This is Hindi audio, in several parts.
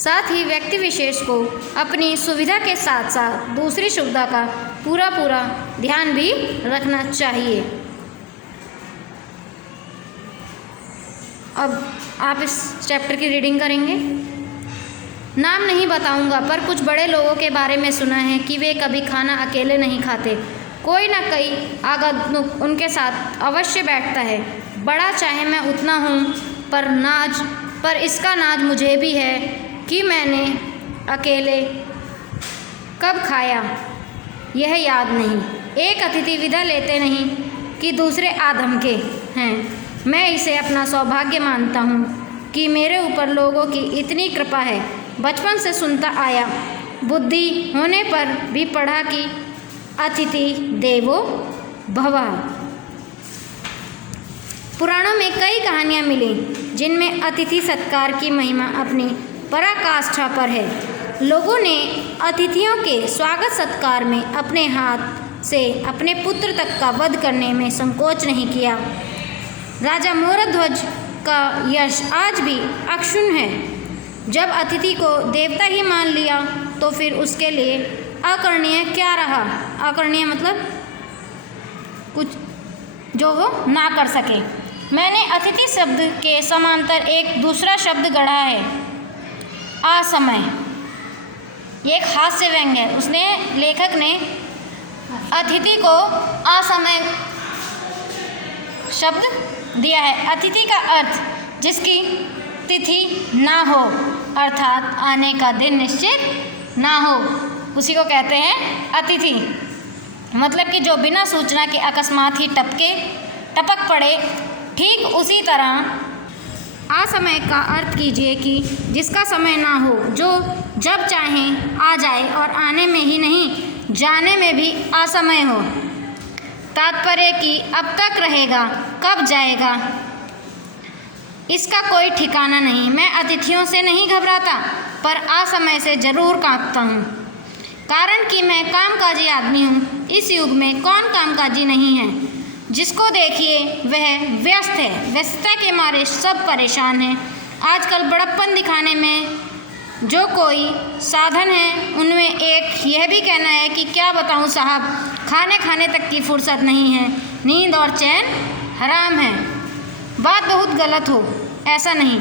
साथ ही व्यक्ति विशेष को अपनी सुविधा के साथ साथ दूसरी सुविधा का पूरा ध्यान भी रखना चाहिए। अब आप इस चैप्टर की रीडिंग करेंगे। नाम नहीं बताऊंगा, पर कुछ बड़े लोगों के बारे में सुना है कि वे कभी खाना अकेले नहीं खाते, कोई ना कोई आगंतुक उनके साथ अवश्य बैठता है। बड़ा चाहे मैं उतना हूँ, पर इसका नाज मुझे भी है कि मैंने अकेले कब खाया यह याद नहीं। एक अतिथि विदा लेते नहीं कि दूसरे आधम के हैं। मैं इसे अपना सौभाग्य मानता हूँ कि मेरे ऊपर लोगों की इतनी कृपा है। बचपन से सुनता आया, बुद्धि होने पर भी पढ़ा कि अतिथि देवो भव। पुराणों में कई कहानियाँ मिली जिनमें अतिथि सत्कार की महिमा अपनी पराकाष्ठा पर है। लोगों ने अतिथियों के स्वागत सत्कार में अपने हाथ से अपने पुत्र तक का वध करने में संकोच नहीं किया। राजा मोरध्वज का यश आज भी अक्षुण्ण है। जब अतिथि को देवता ही मान लिया तो फिर उसके लिए अकरणीय क्या रहा। अकरणीय मतलब कुछ जो वो ना कर सके। मैंने अतिथि शब्द के समांतर एक दूसरा शब्द गढ़ा है, असमय। ये एक हास्य व्यंग्य है। उसने लेखक ने अतिथि को असमय शब्द दिया है। अतिथि का अर्थ जिसकी तिथि ना हो, अर्थात आने का दिन निश्चित ना हो, उसी को कहते हैं अतिथि। मतलब कि जो बिना सूचना के अकस्मात ही टपक पड़े। ठीक उसी तरह असमय का अर्थ कीजिए कि जिसका समय ना हो, जो जब चाहें आ जाए और आने में ही नहीं जाने में भी असमय हो। तात्पर्य कि अब तक रहेगा, कब जाएगा, इसका कोई ठिकाना नहीं। मैं अतिथियों से नहीं घबराता, पर असमय से जरूर कांपता हूँ, कारण कि मैं कामकाजी आदमी हूँ। इस युग में कौन कामकाजी नहीं है। जिसको देखिए वह व्यस्त है। व्यस्तता के मारे सब परेशान हैं। आजकल बड़प्पन दिखाने में जो कोई साधन है, उनमें एक यह भी कहना है कि क्या बताऊं साहब, खाने तक की फुर्सत नहीं है, नींद और चैन हराम है। बात बहुत गलत हो, ऐसा नहीं।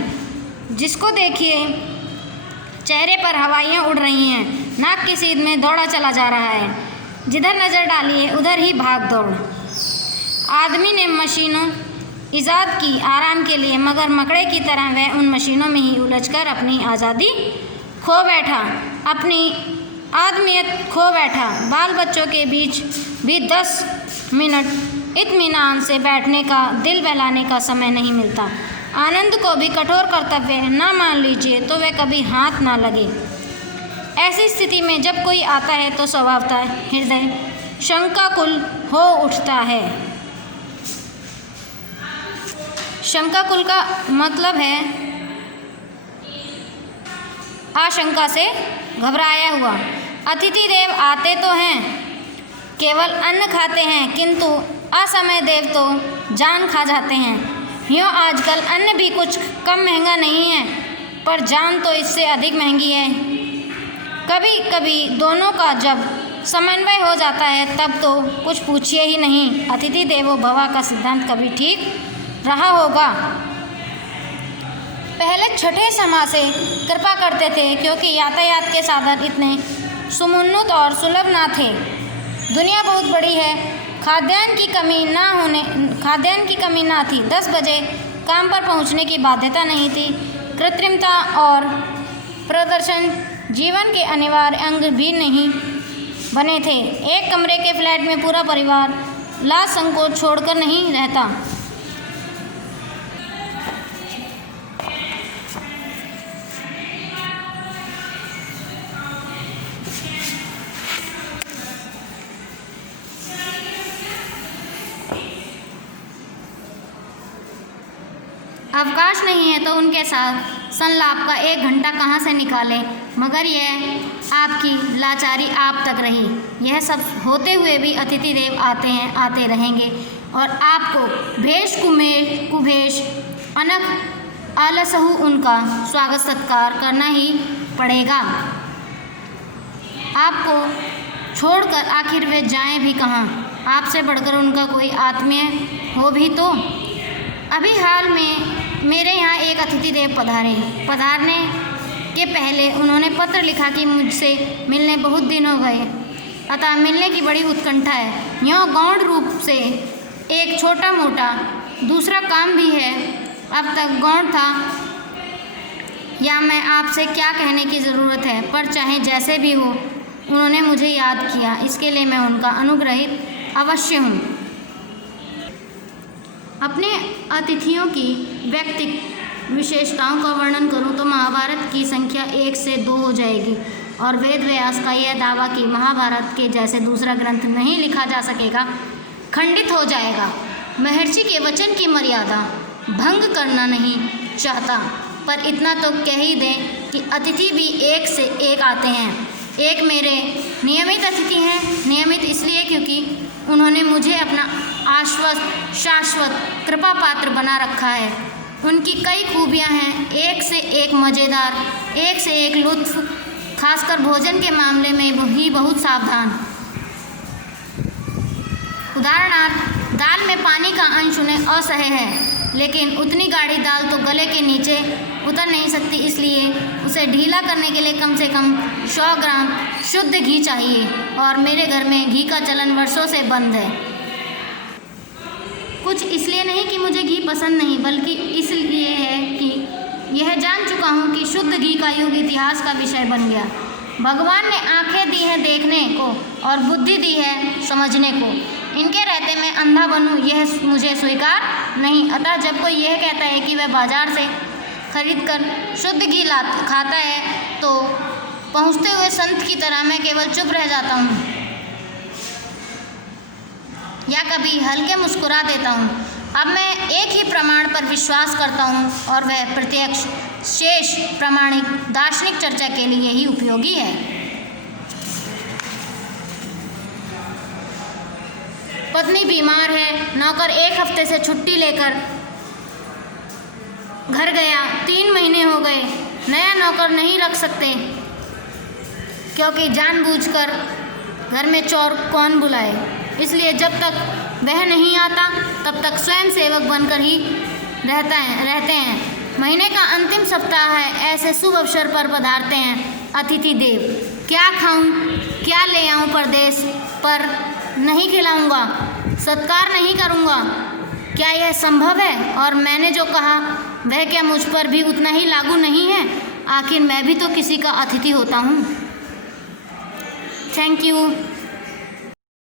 जिसको देखिए चेहरे पर हवाइयाँ उड़ रही हैं, नाक की सीध में दौड़ा चला जा रहा है। जिधर नज़र डालिए उधर ही भाग दौड़। आदमी ने मशीनों ईजाद की आराम के लिए, मगर मकड़े की तरह वह उन मशीनों में ही उलझकर अपनी आज़ादी खो बैठा, अपनी आदमियत खो बैठा। बाल बच्चों के बीच भी 10 मिनट इत्मीनान से बैठने का, दिल बहलाने का समय नहीं मिलता। आनंद को भी कठोर कर्तव्य ना मान लीजिए तो वह कभी हाथ ना लगे। ऐसी स्थिति में जब कोई आता है तो स्वभावतः हृदय शंकाकुल हो उठता है। शंकाकुल का मतलब है आशंका से घबराया हुआ। अतिथि देव आते तो हैं, केवल अन्न खाते हैं, किंतु असमय देव तो जान खा जाते हैं। यूँ आजकल अन्न भी कुछ कम महंगा नहीं है, पर जान तो इससे अधिक महंगी है। कभी कभी दोनों का जब समन्वय हो जाता है तब तो कुछ पूछिए ही नहीं। अतिथि देवो भव का सिद्धांत कभी ठीक रहा होगा। पहले छठे समाज से कृपा करते थे, क्योंकि यातायात के साधन इतने समुन्नत और सुलभ ना थे। दुनिया बहुत बड़ी है, खाद्यान्न की कमी ना थी। 10 बजे काम पर पहुंचने की बाध्यता नहीं थी। कृत्रिमता और प्रदर्शन जीवन के अनिवार्य अंग भी नहीं बने थे। एक कमरे के फ्लैट में पूरा परिवार लाज संकोच छोड़कर नहीं रहता। अवकाश नहीं है तो उनके साथ संलाप का 1 घंटा कहाँ से निकालें, मगर यह आपकी लाचारी आप तक रही। यह सब होते हुए भी अतिथि देव आते हैं, आते रहेंगे और आपको भेष कुभेश अनक आलसहु उनका स्वागत सत्कार करना ही पड़ेगा। आपको छोड़कर आखिर वे जाएं भी कहाँ? आपसे बढ़कर उनका कोई आत्मीय हो भी तो। अभी हाल में मेरे यहाँ एक अतिथि देव पधारने के पहले उन्होंने पत्र लिखा कि मुझसे मिलने बहुत दिन हो गए, अतः मिलने की बड़ी उत्कंठा है। यूँ गौण रूप से एक छोटा मोटा दूसरा काम भी है, अब तक गौण था या मैं आपसे क्या कहने की ज़रूरत है, पर चाहे जैसे भी हो उन्होंने मुझे याद किया, इसके लिए मैं उनका अनुग्रहित अवश्य हूँ। अपने अतिथियों की व्यक्तिगत विशेषताओं का वर्णन करूँ तो महाभारत की संख्या 1 से 2 हो जाएगी और वेद व्यास का यह दावा कि महाभारत के जैसे दूसरा ग्रंथ नहीं लिखा जा सकेगा खंडित हो जाएगा। महर्षि के वचन की मर्यादा भंग करना नहीं चाहता, पर इतना तो कह ही दें कि अतिथि भी 1 से 1 आते हैं। एक मेरे नियमित अतिथि हैं, नियमित इसलिए क्योंकि उन्होंने मुझे अपना शाश्वत कृपा पात्र बना रखा है। उनकी कई खूबियां हैं, 1 से 1 मज़ेदार, 1 से 1 लुत्फ, खासकर भोजन के मामले में ही बहुत सावधान। उदाहरणार्थ, दाल में पानी का अंश उन्हें असह्य है, लेकिन उतनी गाढ़ी दाल तो गले के नीचे उतर नहीं सकती, इसलिए उसे ढीला करने के लिए कम से कम 100 ग्राम शुद्ध घी चाहिए और मेरे घर में घी का चलन वर्षों से बंद है। कुछ इसलिए नहीं कि मुझे घी पसंद नहीं, बल्कि इसलिए है कि यह जान चुका हूँ कि शुद्ध घी का युग इतिहास का विषय बन गया। भगवान ने आंखें दी हैं देखने को और बुद्धि दी है समझने को। इनके रहते मैं अंधा बनूं यह मुझे स्वीकार नहीं। अतः जब कोई यह कहता है कि वह बाजार से खरीदकर शुद्ध घी खाता है, तो पहुँचते हुए संत की तरह मैं केवल चुप रह जाता हूँ या कभी हल्के मुस्कुरा देता हूँ। अब मैं एक ही प्रमाण पर विश्वास करता हूँ और वह प्रत्यक्ष शेष प्रामाणिक दार्शनिक चर्चा के लिए ही उपयोगी है। पत्नी बीमार है, नौकर 1 हफ्ते से छुट्टी लेकर घर गया, 3 महीने हो गए। नया नौकर नहीं रख सकते क्योंकि जानबूझकर घर में चोर कौन बुलाए, इसलिए जब तक वह नहीं आता तब तक स्वयं सेवक बनकर ही रहते हैं। महीने का अंतिम सप्ताह है, ऐसे शुभ अवसर पर पधारते हैं अतिथि देव। क्या खाऊं, क्या ले आऊं परदेश पर नहीं खिलाऊंगा, सत्कार नहीं करूंगा, क्या यह संभव है? और मैंने जो कहा वह क्या मुझ पर भी उतना ही लागू नहीं है? आखिर मैं भी तो किसी का अतिथि होता हूँ। Thank you.